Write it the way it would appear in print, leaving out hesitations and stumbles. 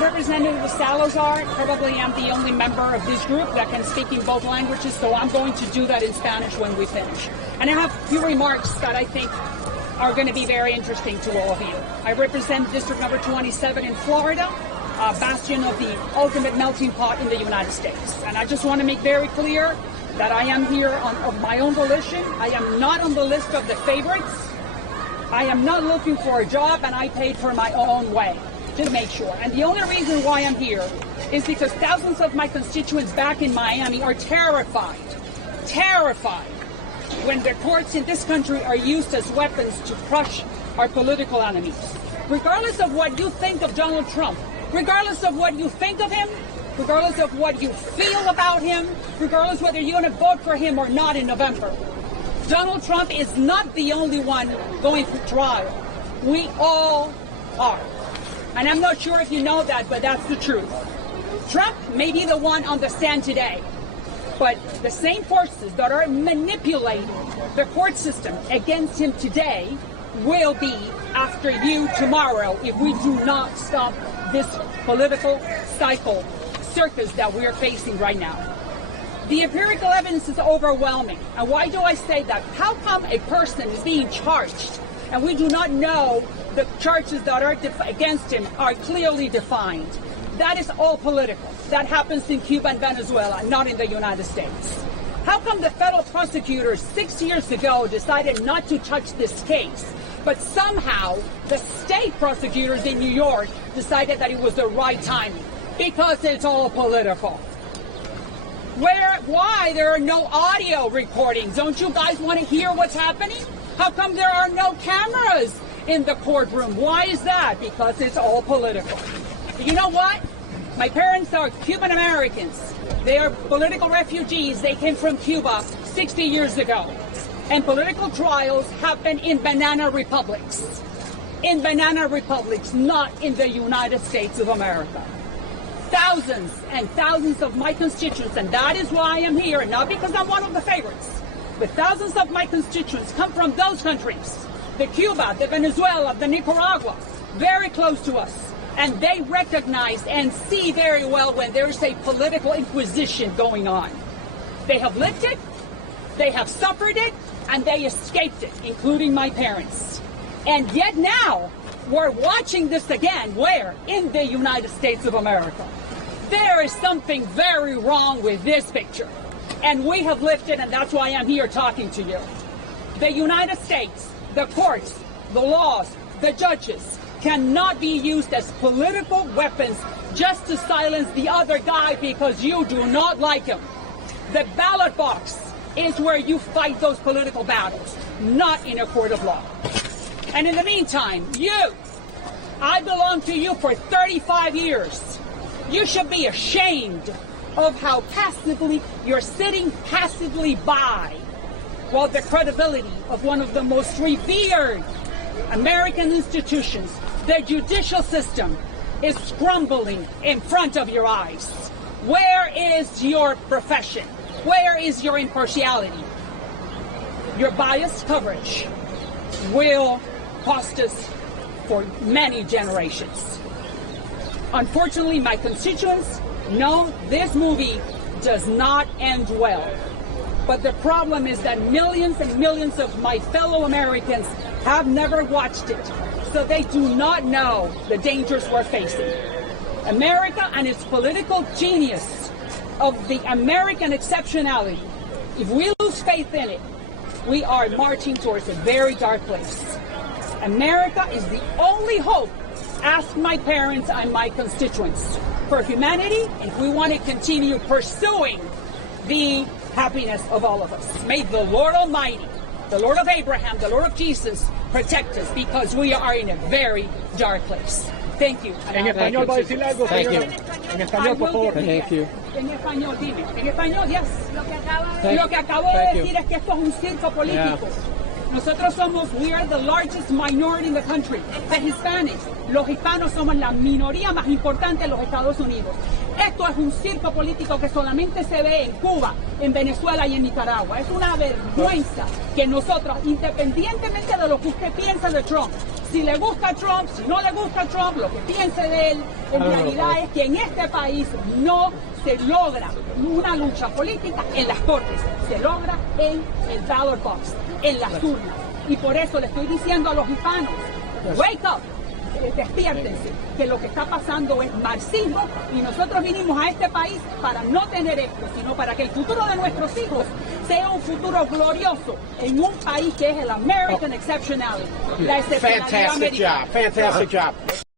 I'm Representative Salazar. Probably I'm the only member of this group that can speak in both languages, so I'm going to do that in Spanish when we finish. And I have a few remarks that I think are going to be very interesting to all of you. I represent District Number 27 in Florida, a bastion of the ultimate melting pot in the United States. And I just want to make very clear that I am here of my own volition. I am not on the list of the favorites. I am not looking for a job, and I paid for my own way. Just make sure. And the only reason why I'm here is because thousands of my constituents back in Miami are terrified when the courts in this country are used as weapons to crush our political enemies. Regardless of what you think of Donald Trump, regardless of what you think of him, regardless of what you feel about him, regardless whether you're going to vote for him or not in November, Donald Trump is not the only one going through trial. We all are. And I'm not sure if you know that, but that's the truth. Trump may be the one on the stand today, but the same forces that are manipulating the court system against him today will be after you tomorrow if we do not stop this political cycle circus that we are facing right now. The empirical evidence is overwhelming. And why do I say that? How come a person is being charged and we do not know the charges that are against him are clearly defined? That is all political. That happens in Cuba and Venezuela, not in the United States. How come the federal prosecutors 6 years ago decided not to touch this case, but somehow the state prosecutors in New York decided that it was the right timing? Because it's all political. Why there are no audio recordings? Don't you guys want to hear what's happening? How come there are no cameras in the courtroom? Why is that? Because it's all political. You know what? My parents are Cuban Americans. They are political refugees. They came from Cuba 60 years ago. And political trials happen in banana republics. In banana republics, not in the United States of America. Thousands and thousands of my constituents, and that is why I am here, not because I'm one of the favorites, but thousands of my constituents come from those countries, the Cuba, the Venezuela, the Nicaragua, very close to us. And they recognize and see very well when there's a political inquisition going on. They have lived it, they have suffered it, and they escaped it, including my parents. And yet now, we're watching this again, where? In the United States of America. There is something very wrong with this picture. And we have lived it, and that's why I'm here talking to you. The United States, the courts, the laws, the judges, cannot be used as political weapons just to silence the other guy because you do not like him. The ballot box is where you fight those political battles, not in a court of law. And in the meantime, I belong to you for 35 years. You should be ashamed of how passively you're sitting passively by while the credibility of one of the most revered American institutions, the judicial system, is crumbling in front of your eyes. Where is your profession? Where is your impartiality? Your biased coverage will cost us for many generations. Unfortunately, my constituents know this movie does not end well. But the problem is that millions and millions of my fellow Americans have never watched it, so they do not know the dangers we're facing. America and its political genius of the American exceptionality, if we lose faith in it, we are marching towards a very dark place. America is the only hope, ask my parents and my constituents, for humanity, if we want to continue pursuing the happiness of all of us. May the Lord Almighty, the Lord of Abraham, the Lord of Jesus, protect us, because we are in a very dark place. Thank you. En español va a decir algo, señor. En español, por favor. Thank you. En español, dime. En español, yes. Lo que acabo de decir es que esto es un circo político. Nosotros we are the largest minority in the country, the Hispanics. Los hispanos somos la minoría más importante en los Estados Unidos. Esto es un circo político que solamente se ve en Cuba, en Venezuela y en Nicaragua. Es una vergüenza que que nosotros, independientemente de lo que usted piense de Trump, si le gusta Trump, si no le gusta Trump, lo que piense de él, en realidad es que en este país no se logra una lucha política en las cortes, se logra en el ballot box, en las urnas. Y por eso le estoy diciendo a los hispanos, wake up, despiértense, que lo que está pasando es marxismo y nosotros vinimos a este país para no tener esto, sino para que el futuro de nuestros hijos sea un futuro glorioso en un país que es el American Exceptionality, la excepcionalidad americana. Fantastic job.